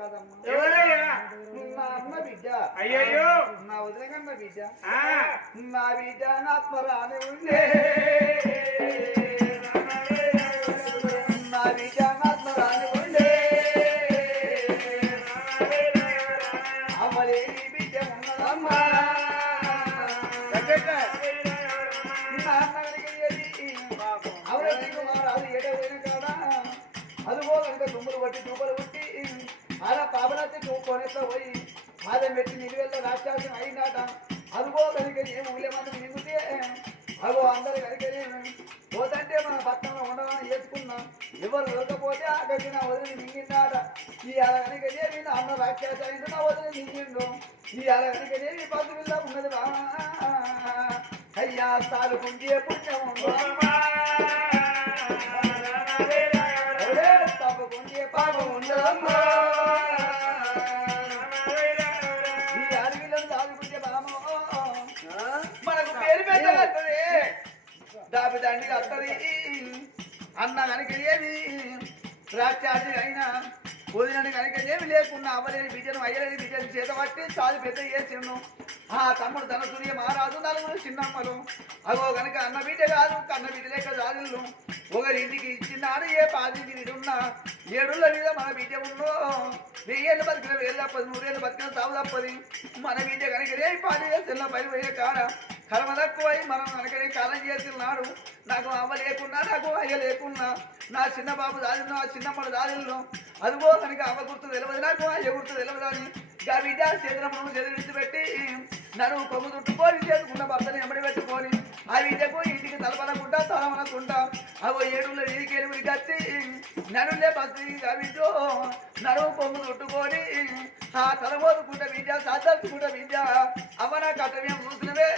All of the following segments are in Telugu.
నా అన్న బిడ్డ. అయ్యయ్యో. నా వదినగన్న బిడ్డ. నా బిడ్డ నా ఉండే. కొనేస్తా పోయి ఆదం పెట్టి నిలువెళ్ళ రాక్షసం అయినాట. అదిగో కనుక ఏం ఊలేమని మింగితే అగో అందరు కనుక పోతంటే మన పట్టణంలో ఉండమని చేసుకున్నాం ఎవరు దొరకపోతే ఆ గడిన వదిలి మింగిందాట ఈ అలా కనుక దేవి నా అన్న రాక్షస అయింది నా వదిలి మింగిండు ఈ అలా కనుక దేవి పదువుల్లో ఉన్నది బా అయ్యా తాలు కుండే పుణ్యం తప్పకుండే పాపం ఉండదమ్మా దాబి దండిగా వస్తుంది అన్న కనుక ఏది రాక్షాసి అయినా వదిలని కనుక ఏమి లేకుండా అవ్వలేని బిడ్డను అయ్యలేని బిడ్డను చేత పట్టి చాలు పెద్ద చేసిండు. ఆ తమ్ముడు తన సూర్య మహారాజు నలుగురు చిన్నమ్మలు. అగో కనుక అన్న బిడ్డ కాదు కన్న బిడ్డ లేక జాలు ఒకరి ఇంటికి ఇచ్చినాడు ఏ పాదించి ఉన్నా ఏడుళ్ళ మీద మన విద్య ఉన్నో. వెయ్యేళ్ళు బతికిన వేలు తప్పదు నూరేళ్ళు బతికిన తావు తప్పది మన విద్య కనుక రే పాది వేసిన పోయే కాడ కర్మ తక్కువై మనం కనుకనే కాలం చేస్తున్నాడు. నాకు అమ్మ లేకున్నా నాకు అయ్య లేకున్నా. నా చిన్న బాబు దాదిలో నా చిన్నమ్మడు దారిలో అదిగో కనుక అమ్మ గుర్తు తెలియదు నాకు అయ్య గుర్తు తెలియదు అని గా విద్యా చేతులమ్మను చేతులు పెట్టి నన్ను కొమ్ము చుట్టుకొని చేసుకున్న భర్తని ఎమ్మడి పెట్టుకొని ఆ విద్యకు ఇంటికి తలపడకుండా తలమనకుండా అవో ఏడులో ఇదికి ఎనిమిది కట్టి నన్నులే బస్సు బిడ్డో నడుము కొమ్ము చుట్టుకొని ఆ తలమోదుకుంట విద్య సాధార్చుకుంట విద్య అమ్మ నా కట్టమేం చూసినవే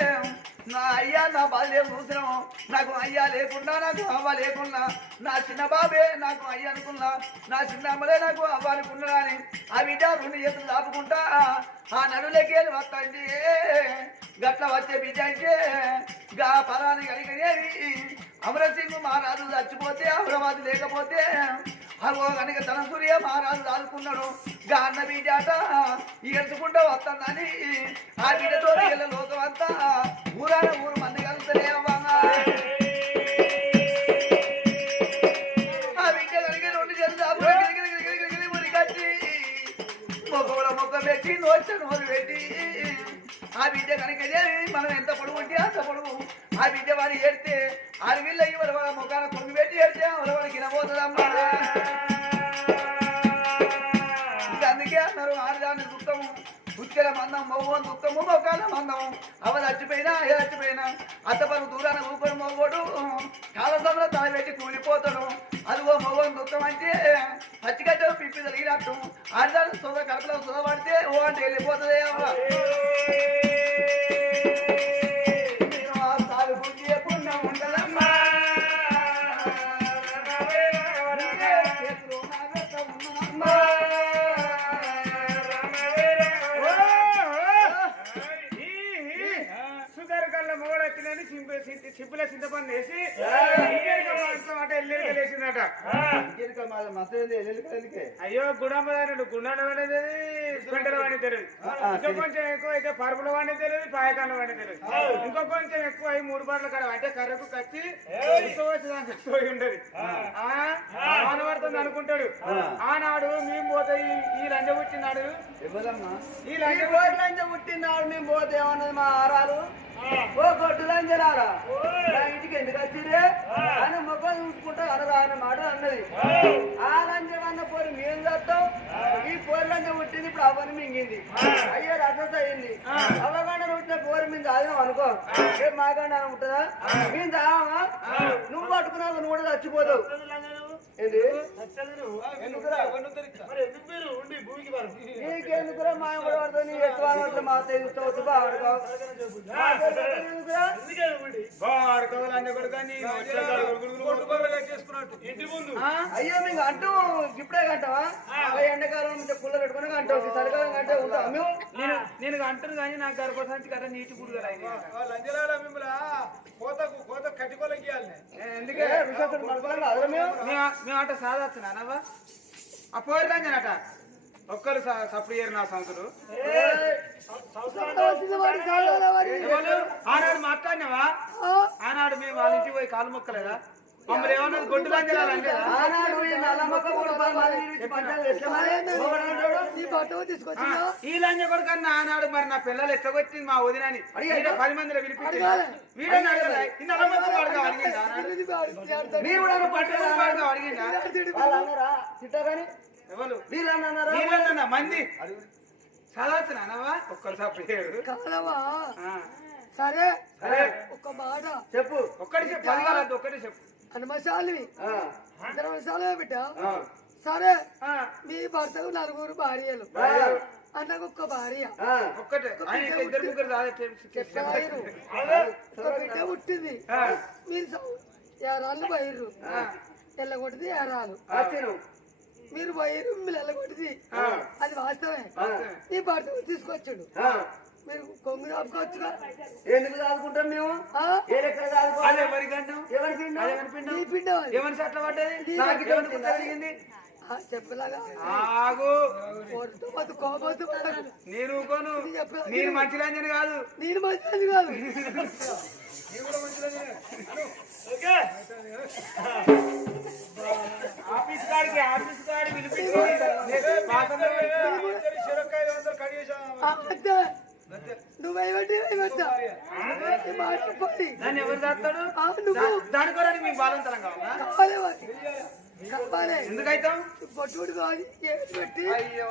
నా అయ్యా నా బాల్యం చూసినాము నాకు అయ్యా లేకుండా నాకు అవ్వ లేకున్నా. నా చిన్న బాబే నాకు అయ్య అనుకున్నా. నా చిన్న అమ్మలే నాకు అవ్వ అనుకున్నా అని ఆ విద్య రెండు చేతులు దాపుకుంటా ఆ నడులకేలు వెళ్ళి గట్ల వచ్చే బిడ్డ అంటే గా పరాని కలిగనేది అమరసింగ్ మహారాజు చచ్చిపోతే అమరావతి లేకపోతే అగో కనుక తన సూర్య మహారాజు దాదుకున్నాడు గా అన్న బిడ్డాట ఎడుచుకుంటూ వస్తుందని ఆ బిడ్డతో వీళ్ళ లోకం అంతా ఊరాన ఊరు మంది కలుగుతలే అవ్వంగా ఆ బిడ్డ కనుక రెండు చేతులు అప్పుడు గిరిగిరి గిరిగిరి మొక్క పెట్టి నోచ నోరు పెట్టి ఆ బిడ్డ కనుక మనం ఎంత పొడుగు ఉంటే అంత పొడుగు. ఆ బిడ్డ వారి ఏడితే అరవిల్ల ఇవ్వరు వాళ్ళ ముఖాన కొంగు పెట్టి ఏడితే వాళ్ళ వాళ్ళకి వినబోతుందమ్మా ఉచ్చల మందం మవ్వని దుఃఖము మొక్కల మందం అవ చచ్చిపోయినా ఏ చచ్చిపోయినా అత్తపరు దూరాన ఊపరు మోగోడు కాలసంలో తల పెట్టి కూలిపోతాడు అదిగో మవ్వని దుఃఖం అంటే పచ్చిగడ్డ పిప్పి తిరిగినట్టు ఆడదాని సొద కడపలో సొద పడితే ఓ అంటే వెళ్ళిపోతుంది అయ్యో గుడంబదారుడు గుండాల వాడి తెలియదు స్పెంటల వాడి తెలియదు ఇంకా కొంచెం ఎక్కువ అయితే పరుపుల వాడి తెలియదు పాయకాల వాడి తెలియదు ఇంకో కొంచెం ఎక్కువ అయి మూడు బాటల కాడ అంటే కర్రకు కచ్చి పోయి ఉండదు. పడుతుంది అనుకుంటాడు ఆనాడు మేము పోతే ఈ- లంజ పుట్టినాడు. ఈ లంజ లంచం పుట్టినాడు మేము పోతే ఏమన్నది మా ఆరాలు? ఓ లంచరారా నా ఇంటికి ఎందుకు వచ్చిరే అని మొక్కలు అనరా అన్న మాట అన్నది. ఆ. లంచం అన్న పోరు మేము చేస్తాం. ఈ పోరు లంచం పుట్టింది ఇప్పుడు అవని మింగింది. అయ్యో రసస్ అయింది. అవగానే పుట్టిన పోరు మీద తాగినాం అనుకో. రేపు మాగానే ఉంటుందా? మేము తాగమా? నువ్వు పట్టుకున్నావు నువ్వు కూడా చచ్చిపోతావు. నీకెందుకురా మా నీ మా తెలుసుకోవచ్చు అయ్యో మీకు అంటూ ఇప్పుడే కంటావా? ఎండాకాలం పుల్ల పెట్టుకుని కంటావు చలికాలం కంటే ఉంటా. మేము నేను అంటాను కానీ నాకు గర్భసంచి కదా నీటి గుడి కదా ఎందుకే మేము అట ఆ పోరుదంజనట ఒక్కరు సప్పుడు చేయరు నా. ఎవరు? ఆనాడు మాట్లాడినావా? ఆనాడు మేము వాళ్ళ ఇంటికి పోయి కాలు మొక్కలేదా? మమ్మల్ని ఏమన్నది గొడ్డు లంజలాలంటే ఎట్లా మరి? ఈ లంజ కొడుకన్నా ఆనాడు మరి నా పిల్లలు ఎట్టగొచ్చింది మా వదినని? ఈడ పది మందిలో పిలిపించి. వీడని అడగలే వాడుగా అడిగిందా. మీరు కూడా పట్టుకొని వాడుగా అడిగిందా? తిట్టగాని ఎవరు? మంది? చదవచ్చు నానవా ఒక్కరు సప్పుడు చేయరు కాదమ్మా ఆ. సరే. సరే. ఒక మాట. చెప్పు. ఒక్కటి చెప్పు. ఒక్కటి చెప్పు. ఆ, హనుమశాలే బిడ్డ. ఆ. సరే ఆ, మీ భర్తకు నలుగురు భార్యలు. అన్నకు ఒక్క భార్య. ఆ. ఒక్కటే. ఆయన ఇద్దరు ముగ్గురు రాదు చెప్పారు. ఒక బిడ్డ పుట్టింది. ఆ. మీరు ఏరాళ్ళు బయర్రు ఎల్లగొట్టింది ఏరాలు. వచ్చిను. మీరు బయరు మీరు ఎల్లగొట్టింది ఆ. అది వాస్తవమే. ఆ. మీ భర్తకు తీసుకొచ్చాడు. ఆ. మీరు కొంగు దాపుకోవచ్చుగా. ఎందుకు చదువుకుంటాం మేము? ఏ గండం ఎవరి పిండం? పిండ? చెట్ల పడ్డది? నాకు జరిగింది. ఆగు. కొడుతూ కోపొద్దు నేను ఊకోను చెప్పలా. నేను మంచి లంజని కాదు. నేను కాదు ఆఫీస్ కాడికి ఆఫీస్ కాడి దాన్ని ఎవరు నువ్వు. దాని కొరకు మీకు బాలంతరం. కావాలి? ఎందుకైతాం బొట్టుడు కాదు పెట్టి. అయ్యో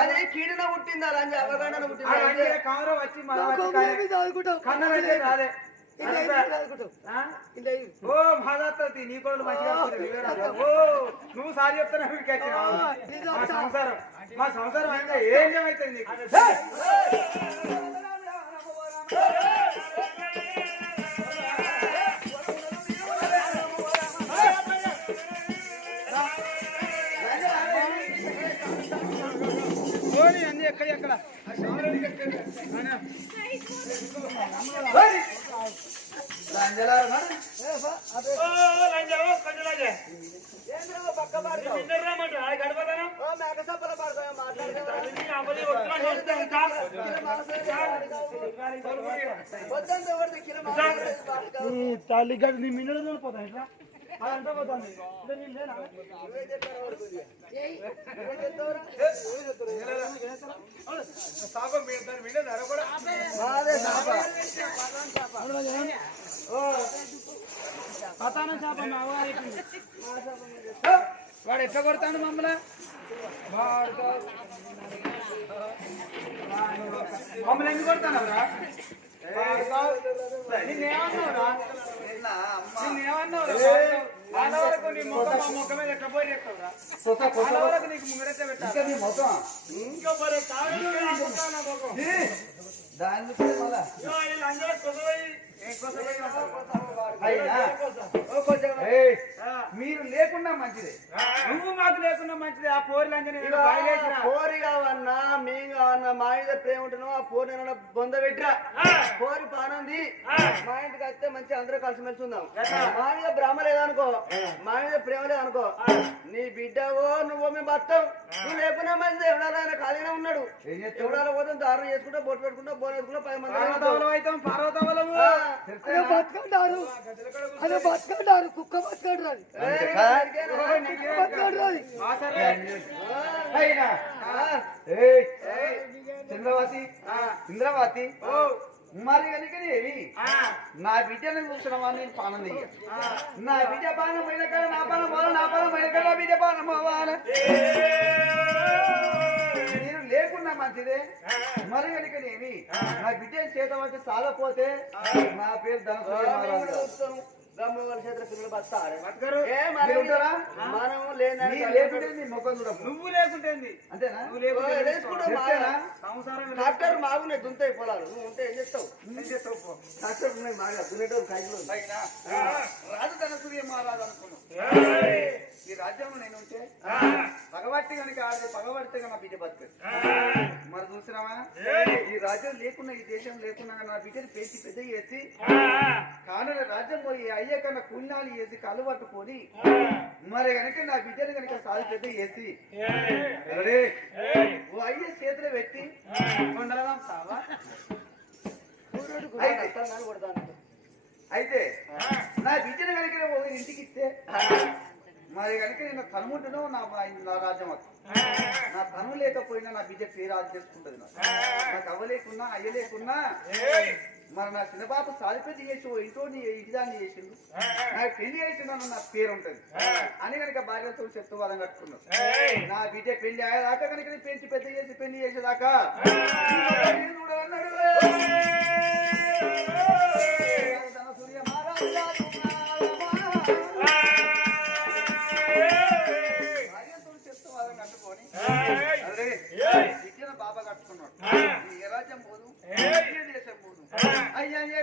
అది కీడున పుట్టిందా లంజ? అవగాహన పుట్టిందా కామరా వచ్చి కన్నదంటే రాదే. ఓ మాదాత్తి నీ కొడుకు మంచిగా. ఓ నువ్వు సారి చెప్తాను. మా సంసారం. మా సంసారం అయితే ఏం ఏమైతుంది నీకు? తల్లి తల్లిగడ్డ నీ మిన్నడు పోతాయి ఇట్లా మీరు కూడా పతాన చేప వాడు ఎట్లా కొడతాడు మమ్మల్ని వాడుతో మమ్మల్ని ఎందుకు కొడతానవరా? వరకు నీ ముఖం ముఖం మీద ఎట్లా పోయి చెప్తావురా వరకు నీకు పెట్టాలి? ఇంకా మరి కాదు దాని మీరు లేకుండా మంచిదే నువ్వు మాకు లేకుండా మంచిది ఆ పోరి పోరి కావన్నా మేం కావన్నా మా మీద ప్రేమ ఉంటున్నావు ఆ పోరి బొంద పెట్టరా పోరి పానంది మా ఇంటికి వస్తే మంచి అందరూ కలిసిమెలిసి ఉందాం మా మీద భ్రమ లేదనుకో మా మీద ప్రేమ లేదనుకో నీ బిడ్డవో నువ్వో మేము బతాం నువ్వు లేకున్నా మంచిది. ఎవడాలో ఆయన ఖాళీనే ఉన్నాడు. ఏం పోతే పోతాం దారుణం చేసుకుంటా బొట్టు పెట్టుకుంటా. పది మంది అదే. బతుకంటారు కుక్క అయినా? ఏయ్, చంద్రవతి ఇంద్రవతి మరి కనుకనేవి నా బిడ్డను చూస్తున్నావా నేను పానం చెయ్య నా బిడ్డ పానం కాడ నా పానం పోవాలి నా పానం పోయిన కాడ నా బిడ్డ పానం పోవాలి లేకున్నా మంచిదే. మరి కనుకనేవి నా బిడ్డ చేత వచ్చి సాలపోతే నా పేరు లేకుంటే చూడము నువ్వు లేకుంటేంది? అంతేనా? మాగునే దుంతాయి పొలాలు. నువ్వు ఉంటే ఏం చేస్తావు? ఏం చేస్తావు మాగా. రాజు ధనసూయ మహారాజు అనుకున్నావు. ఈ రాజ్యంలో నేను ఉంటే పగబడితే బిడ్డ బతుకు మరి చూసినావా? ఈ రాజ్యం లేకున్నా ఈ దేశం లేకున్నా కానీ నా బిడ్డని పెంచి పెద్ద చేసి కానుల రాజ్యం పోయి అయ్యే కన్నా కూలినాలు చేసి కళ్ళు పట్టుకొని మరి కనుక నా బిడ్డని కనుక సాగు పెద్ద చేసి ఓ అయ్యే చేతిలో పెట్టి కొండలదాం సావా? అయితే నా బిడ్డను కనుక ఓ ఇంటికి ఇస్తే మరి కనుక నేను కనుముంటును నా నా రాజ్యం వస్తుంది నా తను లేకపోయినా నా బిడ్డ పేరు రాజు చేసుకుంటది నాకు? అవ్వలేకున్నా అయ్యలేకున్నా మరి నా చిన్న బాబు సాధిపతి చేసి ఇంట్లో నీ ఇంటిదాన్ని చేసిండు. నాకు పెళ్ళి చేసిండు నా పేరు ఉంటది అని కనుక భార్యతో చెప్తూ వాదం కట్టుకున్నాడు. నా బిడ్డ పెళ్ళి అయ్యేదాకా కనుక నేను పెంచి పెద్ద చేసి పెళ్ళి చేసేదాకా? అయ్యా ఏ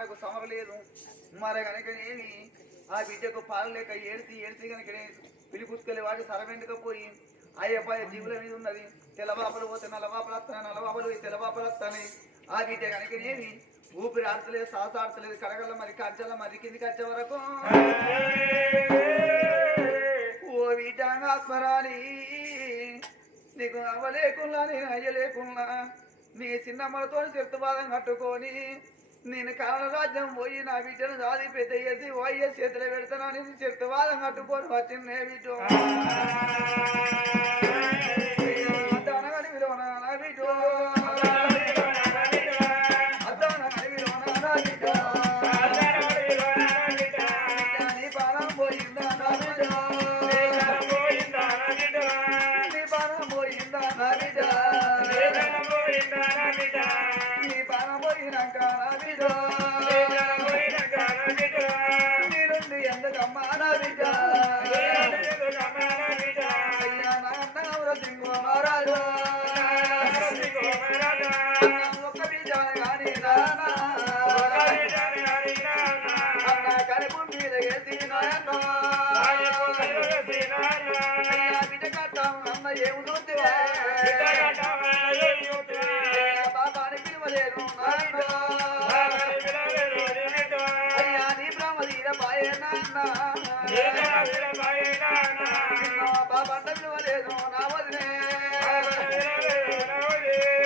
మానకు సమరలేదు మరి కనుకనేమి ఆ బిడ్డకు పాలు లేక ఏడిసి ఏడిసి కనుకనే పిలిపుచ్చుకెళ్ళి వాడి సరవెండుకపోయి అయ్యపాయ జీవుల మీద ఉన్నది. తెల్లబాపలు పోతే నల్లబాపలు వస్తాయి నల్లబాపలు పోయి తెల్లబాపలు వస్తాయి ఆ బిడ్డ కనుకనేమి ఊపిరి ఆడతలేదు సాస ఆడతలేదు కడగల మరి కచ్చల మరి కిందికి వచ్చే వరకు. ఓ వీటంగా నీకు అవ్వలేకున్నా నేను అయ్యలేకున్నా. నీ చిన్నమ్మలతో చెప్తు బాధం కట్టుకొని నేను కారణ రాజ్యం పోయి నా బిడ్డను సాది పెద్ద చేసి ఓయ్య చేతిలో పెడతాను నేను చెత్తబాదం కట్టుకొని వచ్చిందే బిడ్డో అద్దానగడి విలువన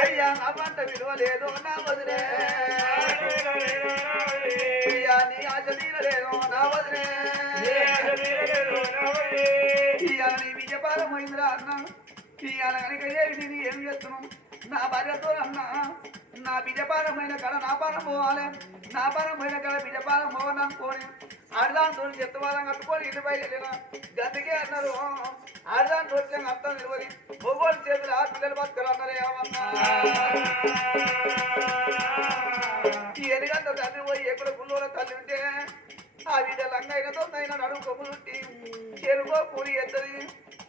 అయ్యా నా పంట విలువలేదు నా వదిలే అయ్యా నీ ఆశ తీరలేదు నా వదిలే అయ్యా నీ విజయ అన్న ఇవాళ కనుక ఏమి ఏం చేస్తున్నాం నా భార్యతో అన్న నా బిజపాలమైన కళ నా పానం పోవాలి. నా పానం కళ బిజపాలం పోవాలనుకోని అనుకోని ఆడదాంతో చెత్తవాదం కట్టుకొని ఇటు బయట వెళ్ళిన గందుకే అన్నారు. ఆడదాంతో వచ్చాక అర్థం నిలవని భూగోళ చేతులు ఆ పిల్లలు బతుకలు అన్నారే ఈ ఎదుగంత తల్లి పోయి ఎక్కడ గుళ్ళోలో తల్లి ఉంటే ఆ బిడ్డ లంగైన తొందైన నడుము కొమ్ములుంటి చెరుకో పూరి ఎత్తది.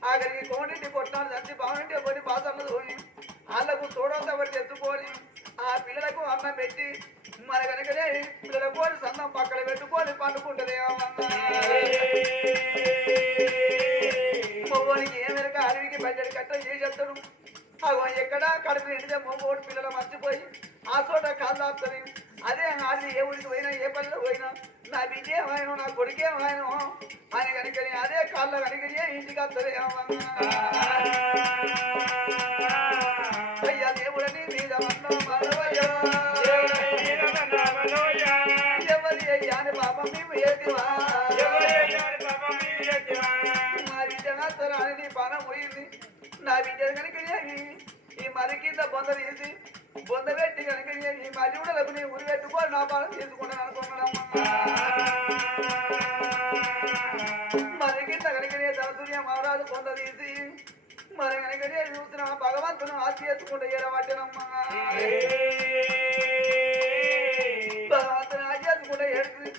ఆఖరికి కోడింటి కొట్టాను తండ్రి బాగుంటే కొన్ని బాసర్లు పోయి వాళ్ళకు తోడంత వరకు ఎత్తుకొని ఆ పిల్లలకు అన్నం పెట్టి మన కనుకనే పిల్లల కోరి సన్నం పక్కన పెట్టుకొని పండుకుంటుందేమన్నానికి ఏమెరక అడవికి బయట కట్ట చేసేస్తాడు అగో ఎక్కడ కడుపు నిండితే మొగోడు పిల్లలు మర్చిపోయి ఆ చోట కాదాపుతుంది అదే అది ఏ ఊరికి పోయినా ఏ పనిలో పోయినా నా బిడ్డ ఏమైనా నా కొడుకు ఆయన అని కనుకని అదే కాళ్ళ కనుకనే ఇంటికి వస్తుంది ఏమన్నా నా బిడ్డ కనుక ఈ మరి కింద బొంద తీసి బొంద పెట్టి కనుక ఈ మరి కూడా నేను ఉరి పెట్టుకొని నా పాలన తీసుకుంటాను అనుకున్నాను మరి కింద కనుకనే ధనసూర్య మహారాజు బొంద తీసి మరి కనుకనే చూసిన భగవంతుని ఆశ చేసుకుంటే ఏడబట్టనమ్మా భగవంతుని ఆశ చేసుకుంటే ఏడుతుంది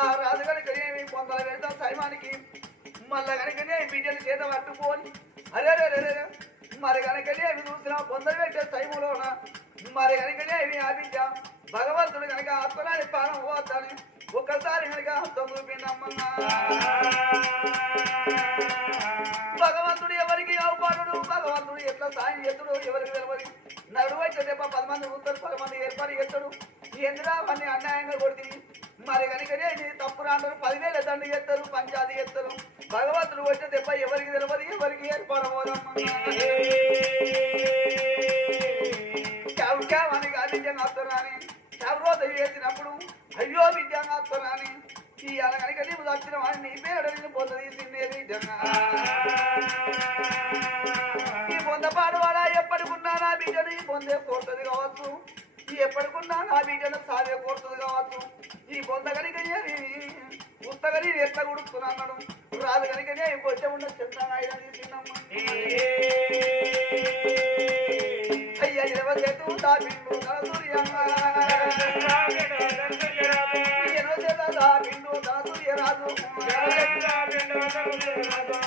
ఆ రాజు కనుక ఏమి పొందలు పెడతాం సైమానికి. మళ్ళా కనుక బిడ్డలు చేత పట్టుకొని అరే అరే అరే అరే. మరి కనుకనే అవి చూసినా కొందరు పెట్టే సైములోన? మరి కనుకనే అవి ఆపించా భగవంతుడు కనుక ఆత్మలాని పానం పోతాని ఒక్కసారి కనుక హస్తం చూపిందమ్మన్నా భగవంతుడు ఎవరికి అవపాడు భగవంతుడు ఎట్లా సాయం చేతుడు ఎవరికి తెలవదు. నడువైతే అయితే పది మంది కూతురు పది మంది ఏర్పాటు చేస్తాడు. ఎందుకు అవన్నీ అన్యాయంగా కొడుతుంది? మరి కనుకనే నీ తప్పు రాంటారు పదివేలు దండ చేస్తారు పంచాది చేస్తారు. భగవంతుడు వచ్చే దెబ్బ ఎవరికి తెలియదు ఎవరికి ఏర్పడబోదమ్మా అని గాలించంగా వస్తున్నాని క్యావ్ రోజు అయ్యో విద్యంగా వస్తున్నాని ఈ అలా నీవు దక్షిణ వాడిని నీ పేరు నేను పొందది తినేది ఈ పొందపాడు పాడవాడా ఎప్పటికున్నా నా బిడ్డను పొందే పోతుంది కావచ్చు. ఎప్పటికున్నా నా బిడ్డను సాగే కోరుతుంది కావచ్చు ఈ పొంద కనుక పుస్తకని ఎట్లా కొడుకుతున్నాడు రాదు కనుకనే కొంచెం ఉన్న చెప్తాను అయ్యా ఇరవై చెట్టు దా బిండు? తన సూర్యమ్మ ఇరవై చెట్టు దా బిండు? తన సూర్యరాజు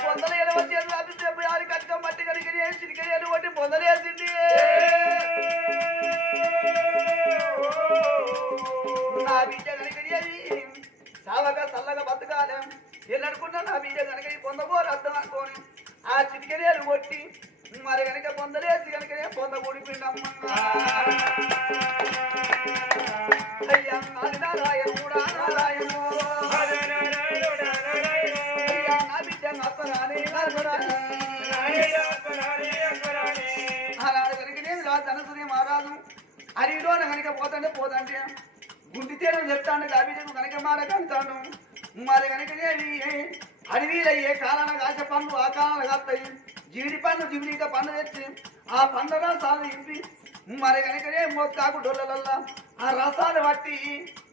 పొందలు ఇరవై చెట్టు అది చెప్పి ఆడి కట్టం మట్టి కడిగి చిరికలు కొట్టి పొందలేసింది నా బిడ్డ కనుక ఈ పొందబోరు అర్థం అనుకోని. ఆ చిటికెరేలు కొట్టి మరి కనుక పొందలేసి కనుకనే పొంద తేనె చెప్తాను కాబిడ్డకు కనుక మాడకంటాను మరి కనుకనే అడవిలయ్యే కాలాన కాచ పండ్లు ఆ కాలాన కాస్తాయి. జీడి పండ్లు జిమిడిగా పండ్లు తెచ్చి ఆ పండ్ల రసాలు ఇంపి మరి కనుకనే మొత్తాకు డొల్లలల్లా ఆ రసాలు పట్టి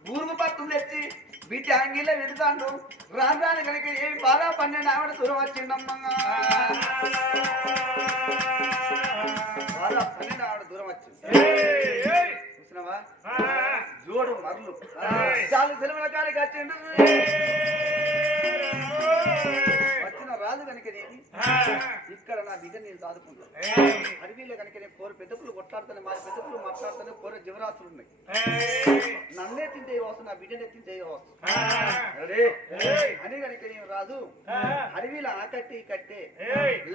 ఊరుగు పట్టులు తెచ్చి వీటి అంగిలో వెళ్తాడు రాజాని కనుక ఏమి బాగా పన్నెండు ఆవిడ దూరం వచ్చిండమ్మా బాగా పన్నెండు ఆవిడ దూరం వచ్చింది. చూసినావా జోడు మరలు. చాలు సినిమాల కాడికి వచ్చిండు. కనుక నేను ఇక్కడ నా బిడ్డ నేను చదువుకుంటాను అడవిలో కనుక నేను కోరు పెద్దపులు కొట్లాడుతాను మా పెద్దపులు మాట్లాడుతాను కోర జీవరాశులు ఉన్నాయి నన్నే తింటే వస్తు నా బిడ్డనే తింటే అని కనుక నేను రాజు అడవిలో ఆకట్టి కట్టే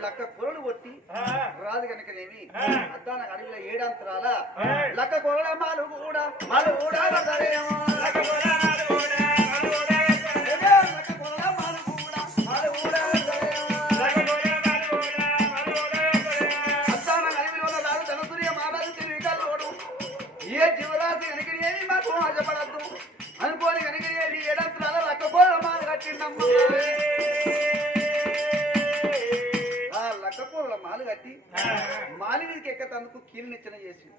లక్క కొరలు కొట్టి రాదు కనుకనేమి? అద్దాన అడవిలో ఏడంతరాల లక్క కొరల మాలు కూడా మాలు కూడా తనకు కీళ్ళు నిచ్చెన చేసింది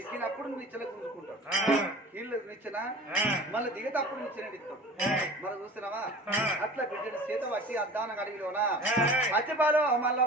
ఎక్కినప్పుడు నిచ్చెన కూర్చుకుంటాడు కీళ్ళు నిచ్చిన మళ్ళీ దిగేటప్పుడు నిచ్చిన ఇస్తాడు మనం చూస్తున్నావా? అట్లా బిడ్డ సీత వచ్చి అద్దాన అడిగిలోనా అచ్చబాలో మళ్ళీ